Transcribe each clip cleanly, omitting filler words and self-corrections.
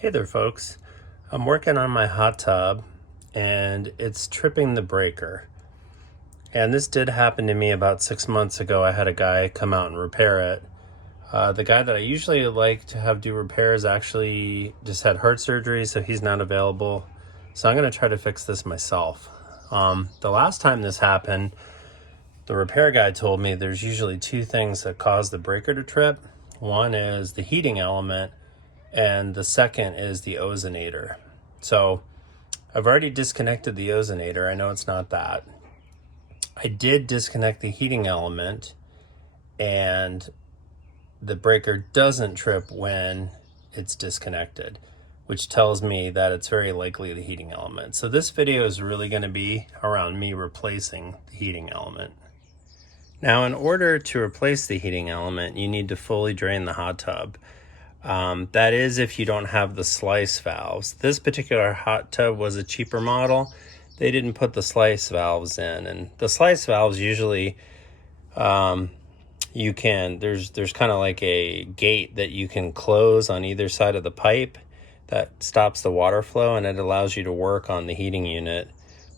Hey there folks, I'm working on my hot tub and it's tripping the breaker. And this did happen to me about 6 months ago. I had a guy come out and repair it. The guy that I usually like to have do repairs actually just had heart surgery, so he's not available. So I'm gonna try to fix this myself. The last time this happened, the repair guy told me there's usually two things that cause the breaker to trip. One is the heating element, and the second is the ozonator. So I've already disconnected the ozonator. I know it's not that. I did disconnect the heating element, and the breaker doesn't trip when it's disconnected, which tells me that it's very likely the heating element. So this video is really going to be around me replacing the heating element. Now, in order to replace the heating element, you need to fully drain the hot tub. That is if you don't have the slice valves. This particular hot tub was a cheaper model. They didn't put the slice valves in, and the slice valves usually you can, there's kind of like a gate that you can close on either side of the pipe that stops the water flow, and it allows you to work on the heating unit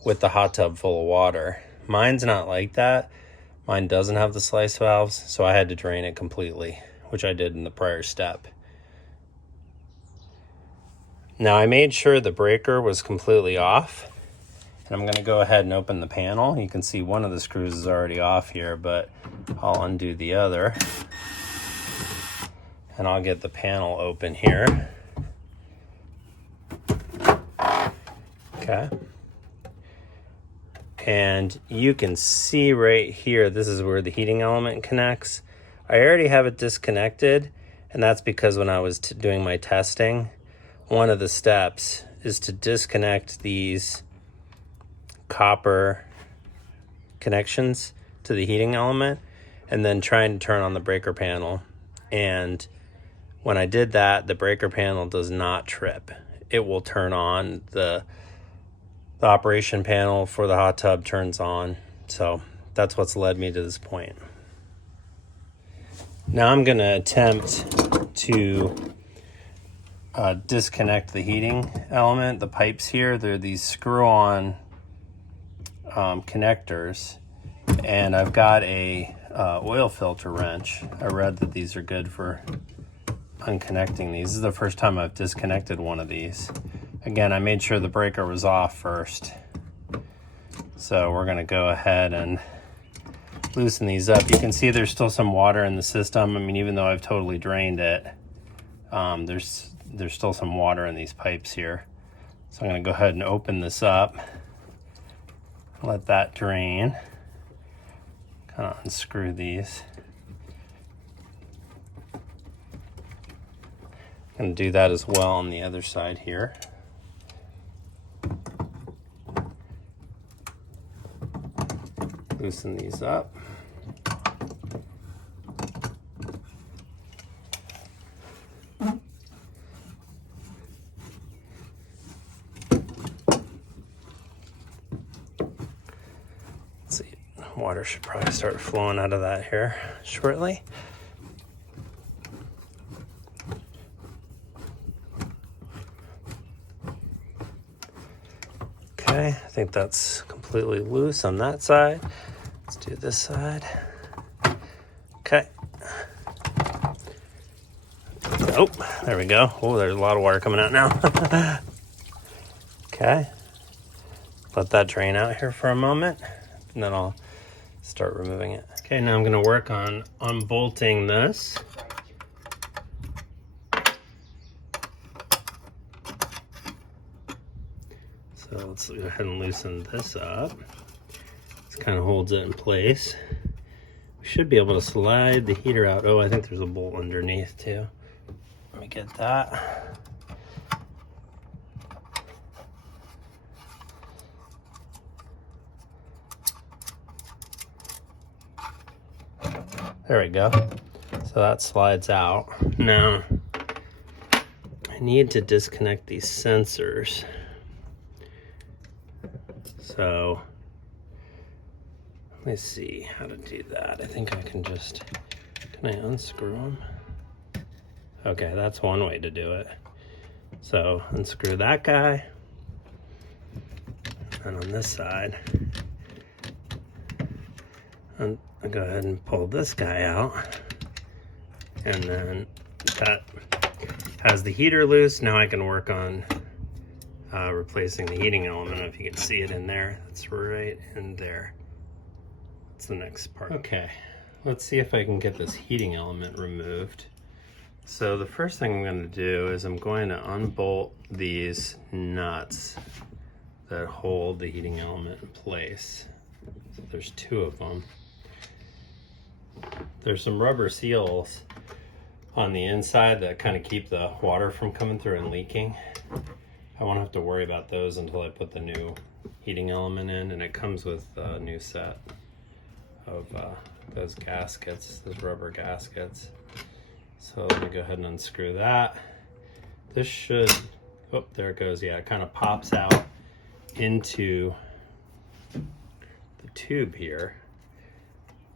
with the hot tub full of water. Mine's not like that. Mine doesn't have the slice valves, so I had to drain it completely, which I did in the prior step. Now I made sure the breaker was completely off, and I'm going to go ahead and open the panel. You can see one of the screws is already off here, but I'll undo the other, and I'll get the panel open here. Okay. And you can see right here, this is where the heating element connects. I already have it disconnected, and that's because when I was doing my testing, one of the steps is to disconnect these copper connections to the heating element and then trying to turn on the breaker panel. And when I did that, the breaker panel does not trip. It will turn on, the operation panel for the hot tub turns on. So that's what's led me to this point. Now I'm going to attempt to disconnect the heating element. The pipes here, they're these screw-on connectors, and I've got a oil filter wrench. I read that these are good for unconnecting these. This is the first time I've disconnected one of these. Again, I made sure the breaker was off first. So we're going to go ahead and loosen these up. You can see there's still some water in the system. I mean, even though I've totally drained it, there's still some water in these pipes here. So I'm going to go ahead and open this up, let that drain, kind of unscrew these. I'm going to do that as well on the other side here. Loosen these up. Water should probably start flowing out of that here shortly. Okay, I think that's completely loose on that side. Let's do this side. Okay. Oh, there we go. Oh, there's a lot of water coming out now. Okay. Let that drain out here for a moment, and then I'll start removing it. Okay, now I'm going to work on unbolting this. So let's go ahead and loosen this up. This kind of holds it in place. We should be able to slide the heater out. Oh, I think there's a bolt underneath too. Let me get that. There we go. So that slides out. Now, I need to disconnect these sensors. So, let's see how to do that. I think I can just, can I unscrew them? Okay, that's one way to do it. So unscrew that guy. And on this side, I'll go ahead and pull this guy out. And then that has the heater loose. Now I can work on replacing the heating element. I don't know if you can see it in there. That's right in there. That's the next part. Okay, let's see if I can get this heating element removed. So the first thing I'm going to do is I'm going to unbolt these nuts that hold the heating element in place. So there's 2 of them. There's some rubber seals on the inside that kind of keep the water from coming through and leaking. I won't have to worry about those until I put the new heating element in, and it comes with a new set of those gaskets, those rubber gaskets. So let me go ahead and unscrew that. This should, oh, there it goes. Yeah, it kind of pops out into the tube here.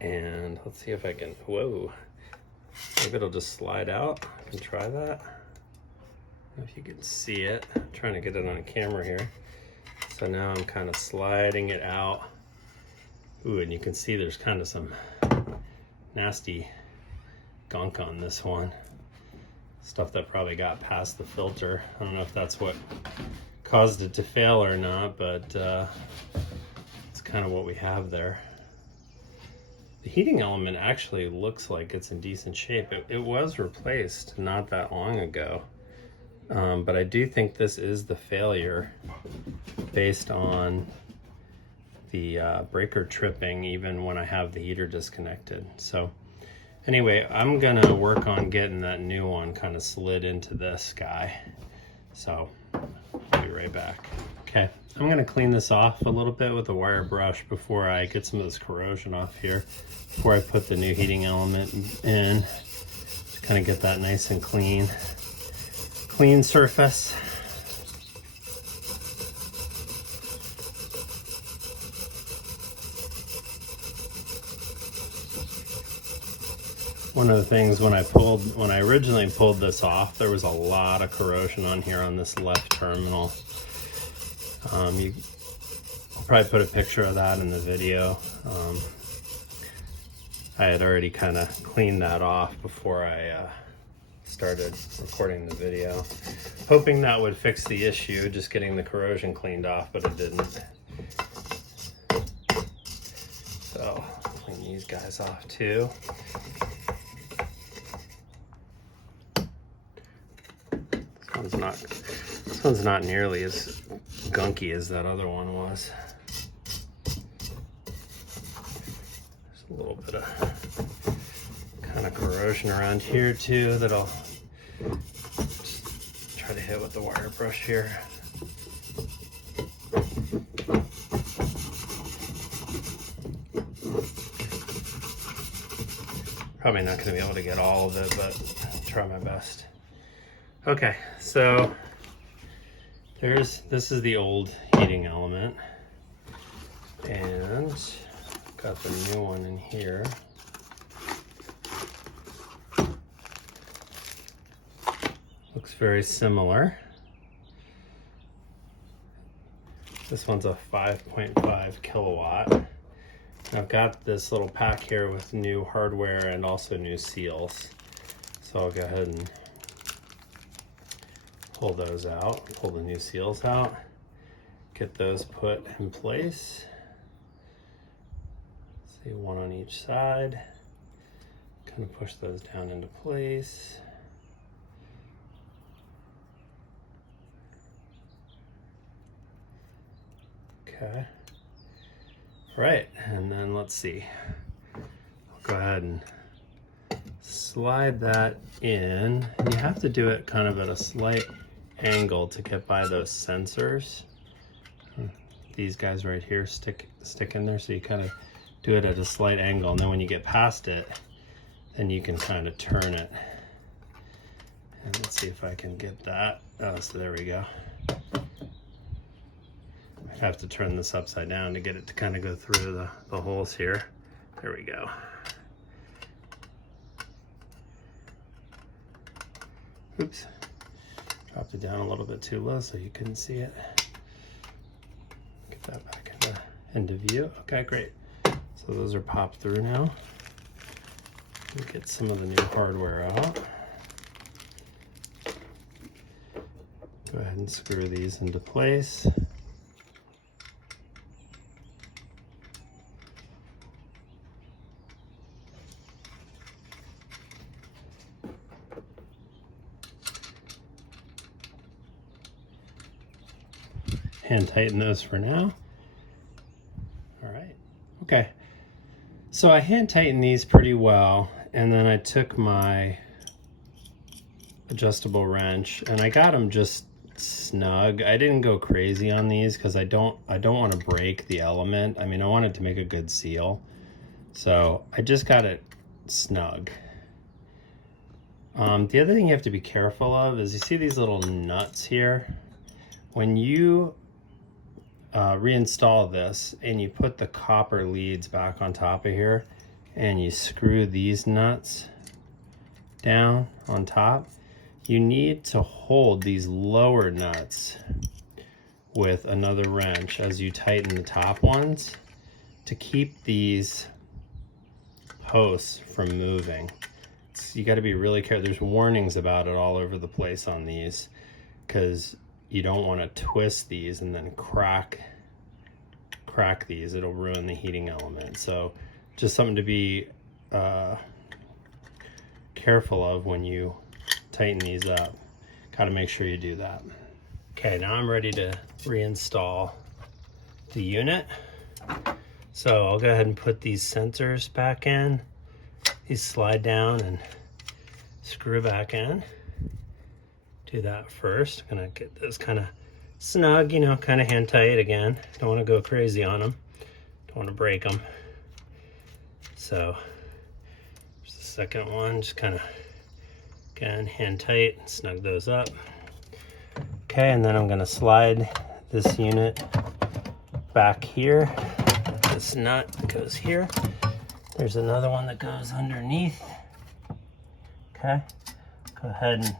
And let's see if I can, whoa, maybe it'll just slide out. I can try that. I don't know if you can see it. I'm trying to get it on camera here. So now I'm kind of sliding it out. Ooh, and you can see there's kind of some nasty gunk on this one. Stuff that probably got past the filter. I don't know if that's what caused it to fail or not, but it's kind of what we have there. The heating element actually looks like it's in decent shape. It was replaced not that long ago, but I do think this is the failure based on the breaker tripping even when I have the heater disconnected. So anyway, I'm gonna work on getting that new one kind of slid into this guy. So I'll be right back. Okay, I'm gonna clean this off a little bit with a wire brush before I get some of this corrosion off here, before I put the new heating element in, to kind of get that nice and clean surface. One of the things when I originally pulled this off, there was a lot of corrosion on here on this left terminal. I'll probably put a picture of that in the video. I had already kind of cleaned that off before I started recording the video, hoping that would fix the issue, just getting the corrosion cleaned off, but it didn't. So clean these guys off too. This one's not nearly as gunky as that other one was. There's a little bit of kind of corrosion around here too that I'll just try to hit with the wire brush here. Probably not going to be able to get all of it, but I'll try my best. Okay, so this is the old heating element, and got the new one in here. Looks very similar. This one's a 5.5 kilowatt. I've got this little pack here with new hardware and also new seals. So I'll go ahead and pull those out, pull the new seals out, get those put in place. See, one on each side. Kind of push those down into place. Okay. Right, and then let's see. I'll go ahead and slide that in. And you have to do it kind of at a slight angle to get by those sensors. These guys right here stick in there, so you kind of do it at a slight angle, and then when you get past it, then you can kind of turn it. And let's see if I can get that. Oh, so there we go. I have to turn this upside down to get it to kind of go through the holes here. There we go. Oops. Dropped it down a little bit too low so you couldn't see it. Get that back into view. Okay, great. So those are popped through now. Get some of the new hardware out. Go ahead and screw these into place. Hand tighten those for now. All right, okay. So I hand tightened these pretty well, and then I took my adjustable wrench and I got them just snug. I didn't go crazy on these because I don't want to break the element. I mean, I wanted to make a good seal, so I just got it snug. The other thing you have to be careful of is you see these little nuts here. When you reinstall this and you put the copper leads back on top of here and you screw these nuts down on top, you need to hold these lower nuts with another wrench as you tighten the top ones to keep these posts from moving. You got to be really careful. There's warnings about it all over the place on these because you don't want to twist these and then crack these. It'll ruin the heating element. So just something to be careful of when you tighten these up. Got to make sure you do that. Okay, now I'm ready to reinstall the unit. So I'll go ahead and put these sensors back in. These slide down and screw back in. Do that first. I'm gonna get this kind of snug, you know, kind of hand tight again. Don't want to go crazy on them. Don't want to break them. So there's the second one. Just kind of, again, hand tight, snug those up. Okay, and then I'm gonna slide this unit back here. This nut goes here. There's another one that goes underneath. Okay, go ahead and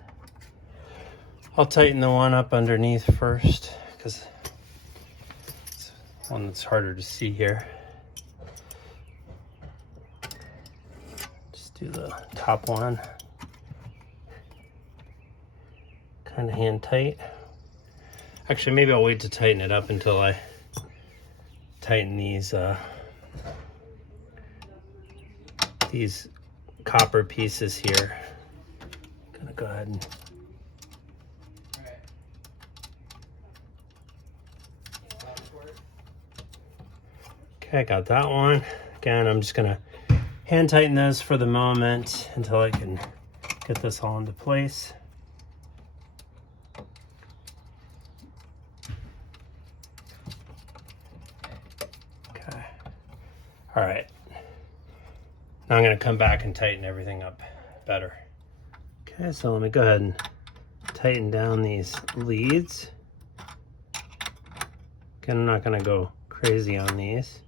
I'll tighten the one up underneath first because it's one that's harder to see here. Just do the top one. Kind of hand tight. Actually, maybe I'll wait to tighten it up until I tighten these copper pieces here. Gonna go ahead and okay, got that one. Again, I'm just gonna hand tighten those for the moment until I can get this all into place. Okay. All right. Now I'm gonna come back and tighten everything up better. Okay, so let me go ahead and tighten down these leads. Again, I'm not gonna go crazy on these.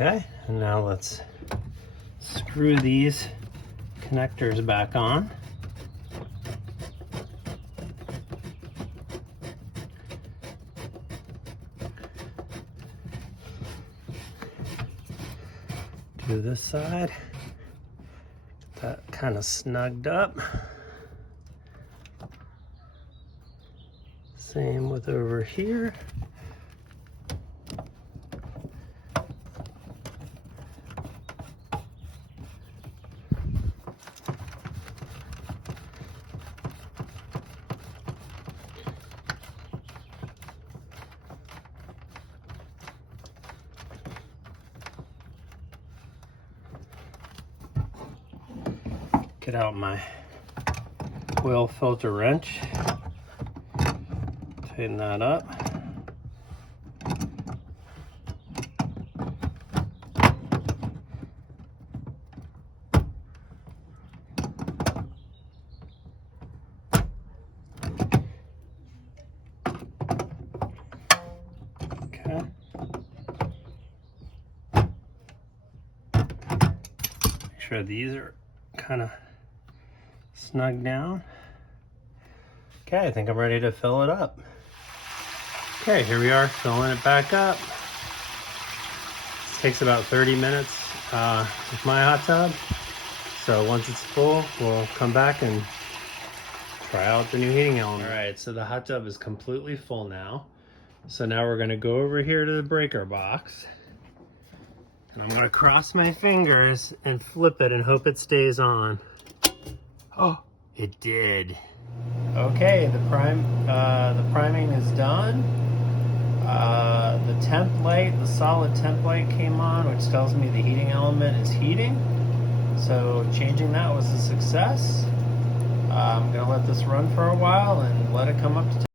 Okay, and now let's screw these connectors back on. Do this side. Get that kind of snugged up. Same with over here. Get out my oil filter wrench, tighten that up. Okay. Make sure these are kind of snug down. Okay, I think I'm ready to fill it up. Okay, here we are filling it back up. This takes about 30 minutes with my hot tub. So once it's full, we'll come back and try out the new heating element. All right, so the hot tub is completely full now. So now we're gonna go over here to the breaker box. And I'm gonna cross my fingers and flip it and hope it stays on. Oh, it did. Okay, the priming is done. The temp light, the solid temp light came on, which tells me the heating element is heating. So changing that was a success. I'm gonna let this run for a while and let it come up to